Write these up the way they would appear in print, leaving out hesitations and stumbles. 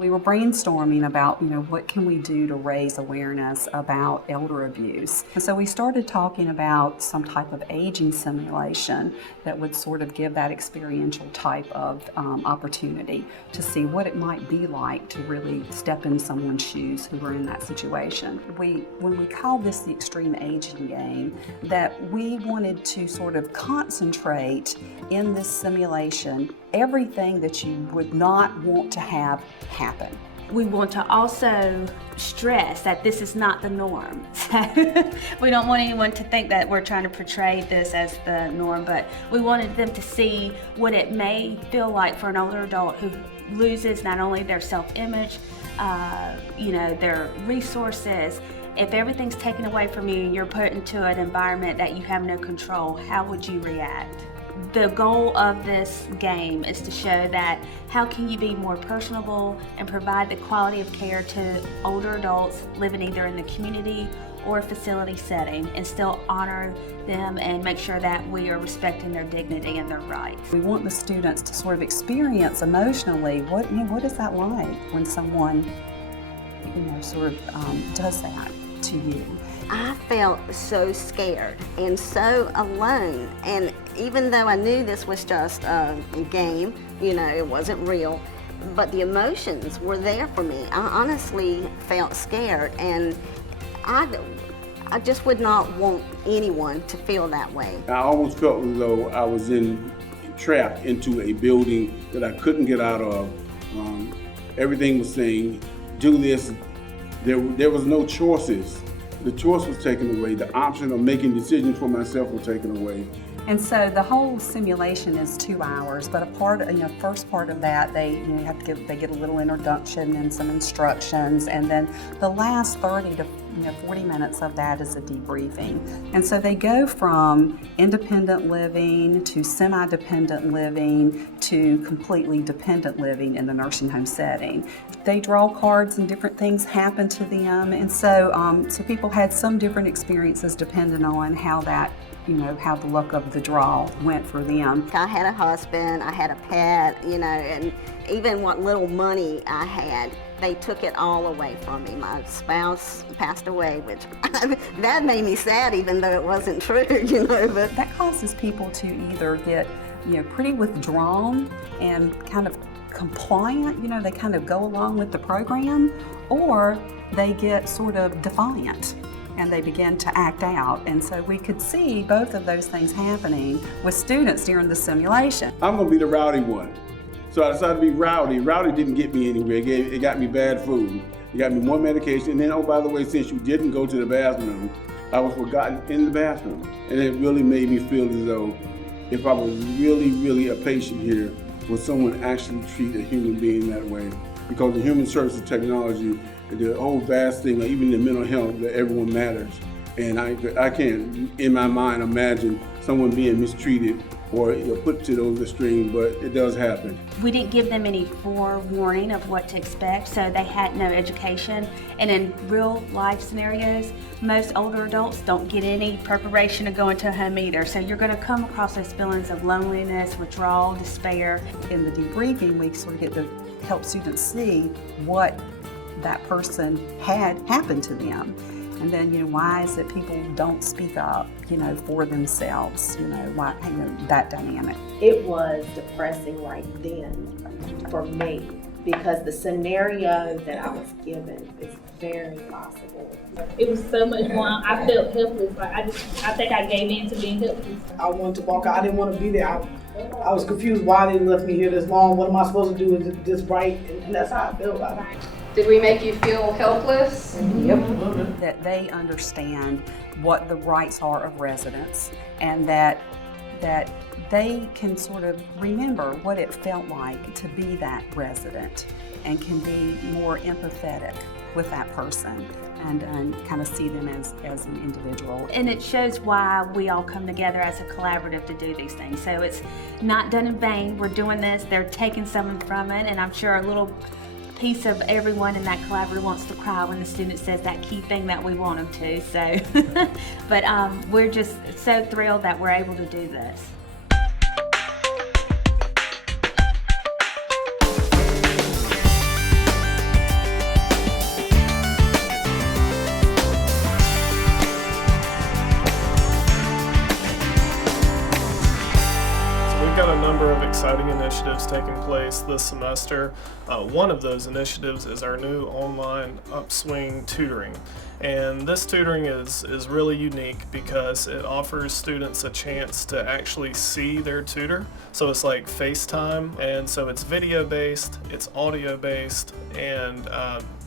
We were brainstorming about, what can we do to raise awareness about elder abuse. And so we started talking about some type of aging simulation that would sort of give that experiential type of opportunity to see what it might be like to really step in someone's shoes who were in that situation. When we called this the Extreme Aging Game, that we wanted to sort of concentrate in this simulation everything that you would not want to have happen. We want to also stress that this is not the norm. So we don't want anyone to think that we're trying to portray this as the norm, but we wanted them to see what it may feel like for an older adult who loses not only their self-image, their resources. If everything's taken away from you and you're put into an environment that you have no control, how would you react? The goal of this game is to show that how can you be more personable and provide the quality of care to older adults living either in the community or a facility setting and still honor them and make sure that we are respecting their dignity and their rights. We want the students to sort of experience emotionally what is that like when someone does that to you. I felt so scared and so alone, and even though I knew this was just a game, it wasn't real, but the emotions were there for me. I honestly felt scared, and I just would not want anyone to feel that way. I almost felt as though I was trapped into a building that I couldn't get out of. Everything was saying, do this. There was no choices. The choice was taken away. The option of making decisions for myself was taken away. And so the whole simulation is 2 hours, but first part of that, they get a little introduction and some instructions, and then the last 30 to 40 minutes of that is a debriefing. And so they go from independent living to semi-dependent living to completely dependent living in the nursing home setting. They draw cards and different things happen to them, and so people had some different experiences depending on how that how the luck of the draw went for them. I had a husband, I had a pet, and even what little money I had, they took it all away from me. My spouse passed away, which that made me sad even though it wasn't true, but that causes people to either get, pretty withdrawn and kind of compliant, they kind of go along with the program, or they get sort of defiant and they begin to act out. And so we could see both of those things happening with students during the simulation. I'm gonna be the rowdy one. So I decided to be rowdy. Rowdy didn't get me anywhere. It got me bad food. It got me more medication. And then, oh, by the way, since you didn't go to the bathroom, I was forgotten in the bathroom. And it really made me feel as though if I was really, really a patient here, would someone actually treat a human being that way? Because the human services technology, the whole vast thing, even the mental health, that everyone matters. And I can't, in my mind, imagine someone being mistreated or put to those extremes, but it does happen. We didn't give them any forewarning of what to expect, so they had no education. And in real life scenarios, most older adults don't get any preparation to go into a home either. So you're going to come across those feelings of loneliness, withdrawal, despair. In the debriefing, we sort of get to help students see what that person had happened to them. And then, why is it people don't speak up, for themselves, why, that dynamic. It was depressing right then for me because the scenario that I was given is very possible. It was so much fun. I felt helpless. I think I gave in to being helpless. I wanted to walk out. I didn't want to be there. I was confused why they left me here this long. What am I supposed to do? Is this right? And that's how I feel about it. Did we make you feel helpless? Yep. That they understand what the rights are of residents, and that they can sort of remember what it felt like to be that resident and can be more empathetic with that person and kind of see them as an individual. And it shows why we all come together as a collaborative to do these things. So it's not done in vain. We're doing this, they're taking something from it, and I'm sure a little piece of everyone in that collaborative wants to cry when the student says that key thing that we want them to. So, but we're just so thrilled that we're able to do this. we've got a number of exciting initiatives taking place this semester. One of those initiatives is our new online Upswing tutoring. And this tutoring is really unique because it offers students a chance to actually see their tutor. So it's like FaceTime, and so it's video based, it's audio based, and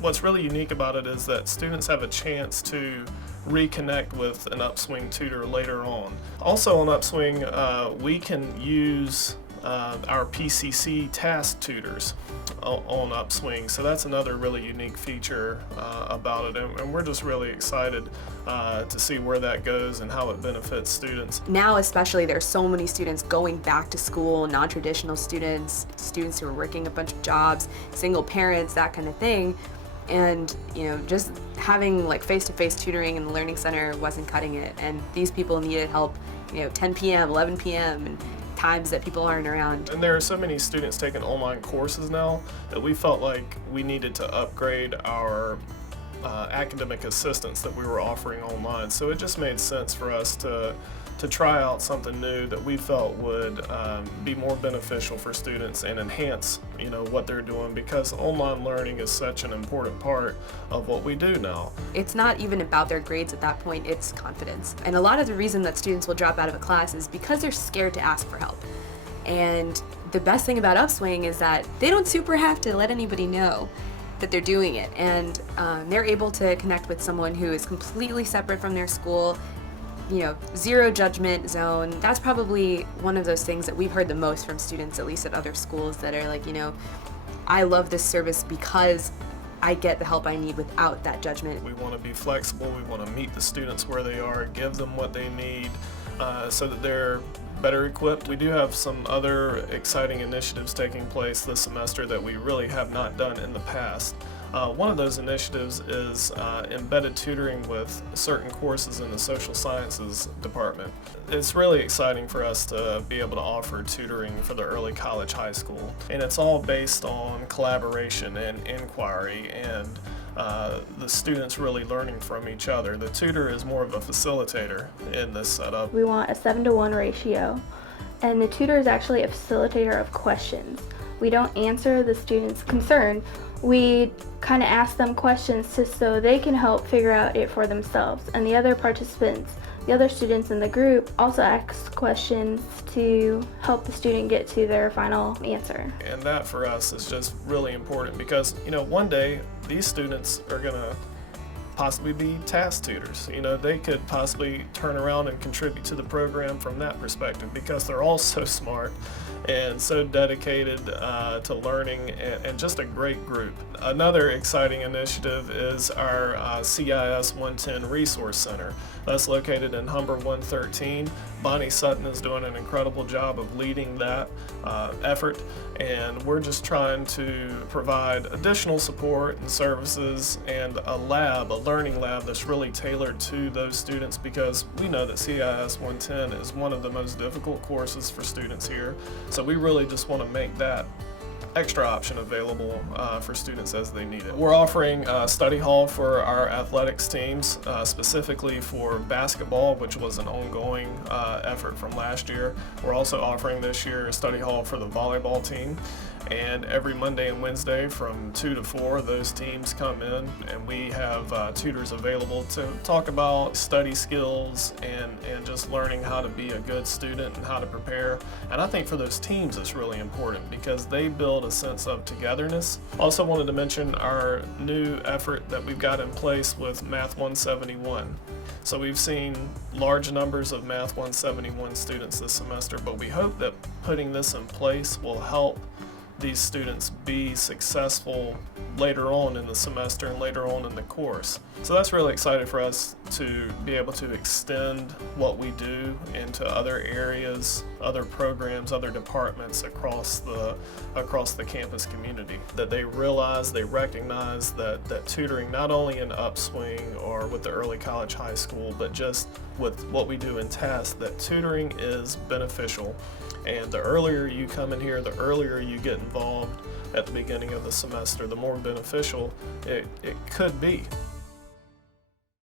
what's really unique about it is that students have a chance to reconnect with an Upswing tutor later on. Also on Upswing, we can use our PCC task tutors on Upswing, so that's another really unique feature about it, and we're just really excited to see where that goes and how it benefits students. Now especially, there's so many students going back to school, non-traditional students, students who are working a bunch of jobs, single parents, that kind of thing. And just having like face-to-face tutoring in the Learning Center wasn't cutting it, and these people needed help 10 p.m., 11 p.m. and times that people aren't around. And there are so many students taking online courses now that we felt like we needed to upgrade our academic assistance that we were offering online. So it just made sense for us to try out something new that we felt would be more beneficial for students and enhance what they're doing, because online learning is such an important part of what we do now. It's not even about their grades at that point, it's confidence. And a lot of the reason that students will drop out of a class is because they're scared to ask for help. And the best thing about Upswing is that they don't super have to let anybody know that they're doing it, and they're able to connect with someone who is completely separate from their school, zero judgment zone. That's probably one of those things that we've heard the most from students, at least at other schools, that are like, I love this service because I get the help I need without that judgment. We want to be flexible, we want to meet the students where they are, give them what they need so that they're better equipped. We do have some other exciting initiatives taking place this semester that we really have not done in the past. One of those initiatives is embedded tutoring with certain courses in the social sciences department. It's really exciting for us to be able to offer tutoring for the early college high school, and it's all based on collaboration and inquiry and the students really learning from each other. The tutor is more of a facilitator in this setup. We want a 7-to-1 ratio, and the tutor is actually a facilitator of questions. We don't answer the student's concern. We kind of ask them questions so they can help figure out it for themselves. And the other participants, the other students in the group, also ask questions to help the student get to their final answer. And that for us is just really important because, one day these students are going to possibly be task tutors. They could possibly turn around and contribute to the program from that perspective because they're all so smart and so dedicated to learning, and just a great group. Another exciting initiative is our CIS 110 Resource Center. That's located in Humber 113. Bonnie Sutton is doing an incredible job of leading that effort, and we're just trying to provide additional support and services and a learning lab that's really tailored to those students, because we know that CIS 110 is one of the most difficult courses for students here. So we really just want to make that extra option available for students as they need it. We're offering a study hall for our athletics teams, specifically for basketball, which was an ongoing effort from last year. We're also offering this year a study hall for the volleyball team. And every Monday and Wednesday from 2 to 4, those teams come in and we have tutors available to talk about study skills and just learning how to be a good student and how to prepare. And I think for those teams it's really important because they build a sense of togetherness. Also wanted to mention our new effort that we've got in place with Math 171. So we've seen large numbers of Math 171 students this semester, but we hope that putting this in place will help these students be successful later on in the semester and later on in the course. So that's really exciting for us to be able to extend what we do into other areas, other programs, other departments across the campus community. That they realize, they recognize that tutoring, not only in Upswing or with the early college high school, but just with what we do in TASK, that tutoring is beneficial. And the earlier you come in here, the earlier you get involved at the beginning of the semester, the more beneficial it could be.